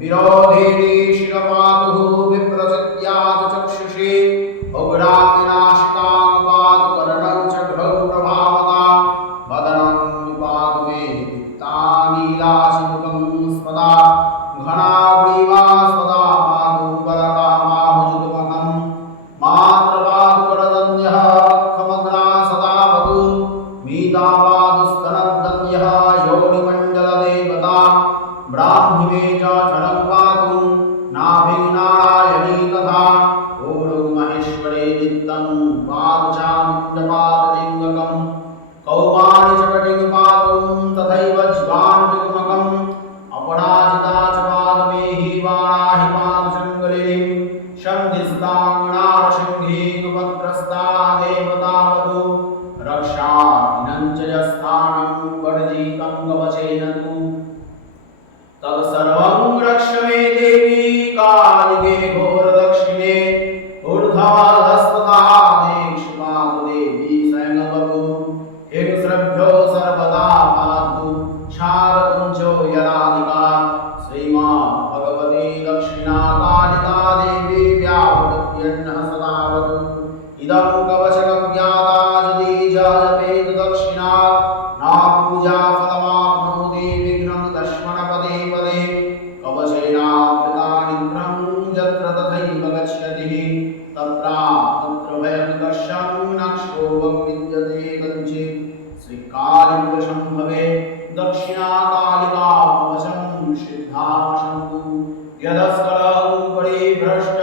विरोधेति शिरपातुः विप्रसत्यात् चक्षुषे उग्रामिनाशिकां पातु कर्णं चक्रौ प्रभावता वदनं पातु मे दीप्तानीलाशिमुखं स्वदा घनाग्रीवा स्वदा पातु बलकामाहुजुतुमकं मात्रपातु करदन्यः खमग्रा सदा वधू मीतापातु स्तनद्दन्यः योनिमण्डलदेवता ब्राह्मी मे च क्षणं पातु नाभिनारायणी तथा ॐ महेश्वरे नित्यं पातु चामुण्डपातलिङ्गकं कौमारि च कटिं पातु तथैव ज्वानुविगमकम् अपराजिता च पातु मे हि वाराहि पातु शङ्कलिनीं शङ्घिस्ताङ्गणारशृङ्घीनुपत्रस्ता देवतावतु रक्षाभिनं च यस्थानं वर्जितं कवचेन तु तत्सर्वं रक्ष मे देवी कालिके घोरदक्षिणे ऊर्ध्वहस्ततः देक्षु पातु देवी स्वयंवतु हिंस्रभ्यो सर्वदा पातु शारदुञ्चो यदाधिका श्रीमाभगवती दक्षिणा कालिका देवी व्याहृत्यन्नः सदावतु इदं कवचकज्ञाता यदि जपेत दक्षिणा न पूजा फलमाप्नोति विघ्नं दर्शनपदे पदे कवचेनावृतानिन्द्रं यत्र तथैव गच्छति तत्र भयं दर्शं न क्षोभं विद्यते कञ्चित् श्रीकालिपुरशम्भवे दक्षिणा कालिका कवचं सिद्धा शम्भु यदस्कलं परिभ्रष्ट